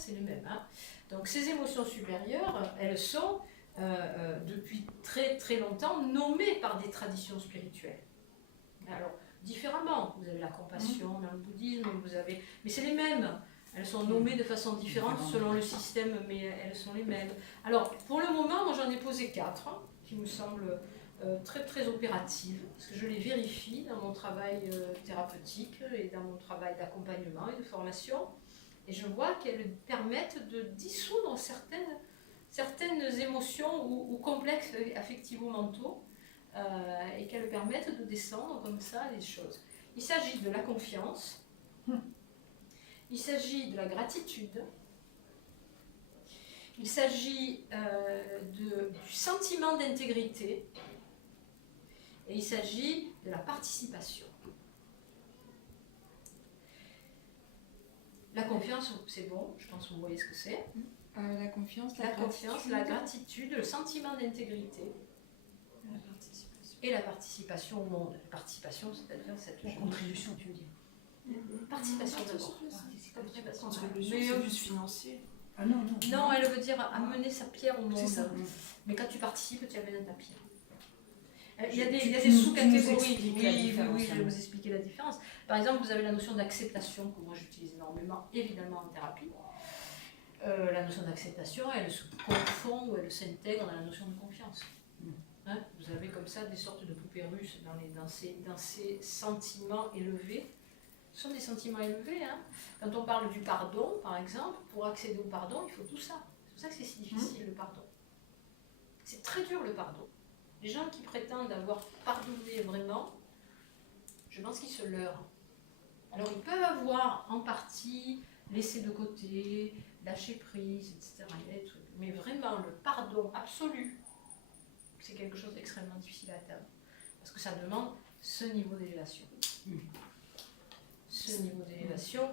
c'est les mêmes. Hein. Donc ces émotions supérieures, elles sont depuis très très longtemps nommées par des traditions spirituelles. Alors, différemment, vous avez la compassion dans le bouddhisme, mais c'est les mêmes. Elles sont nommées de façon différente selon le système, mais elles sont les mêmes. Alors, pour le moment, moi j'en ai posé 4, hein, qui me semblent très très opératives, parce que je les vérifie dans mon travail thérapeutique et dans mon travail d'accompagnement et de formation, et je vois qu'elles permettent de dissoudre certaines émotions ou complexes affectivo-mentaux, et qu'elles permettent de descendre comme ça les choses. Il s'agit de la confiance, il s'agit de la gratitude, il s'agit du sentiment d'intégrité, et il s'agit de la participation. La confiance, c'est bon, je pense que vous voyez ce que c'est. La confiance, la gratitude, le sentiment d'intégrité. Et la participation au monde. La participation, c'est-à-dire cette contribution, tu veux dire. Participation d'abord. Contribution, c'est juste financier. Ah non, non. Non, elle veut dire amener sa pierre au monde. C'est ça. Mais quand tu participes, tu amènes ta pierre. Il y a des sous-catégories. Oui, je vais vous expliquer la différence. Par exemple, vous avez la notion d'acceptation, que moi j'utilise énormément, évidemment en thérapie. La notion d'acceptation, elle se confond ou elle s'intègre dans la notion de confiance. Hein, vous avez comme ça des sortes de poupées russes dans ces sentiments élevés. Ce sont des sentiments élevés. Hein. Quand on parle du pardon, par exemple, pour accéder au pardon, il faut tout ça. C'est pour ça que c'est si difficile, le pardon. C'est très dur, le pardon. Les gens qui prétendent avoir pardonné vraiment, je pense qu'ils se leurrent. Alors, ils peuvent avoir en partie laissé de côté, lâché prise, etc. Mais vraiment, le pardon absolu, c'est quelque chose d'extrêmement difficile à atteindre. Parce que ça demande ce niveau d'élévation. Ce niveau d'élévation.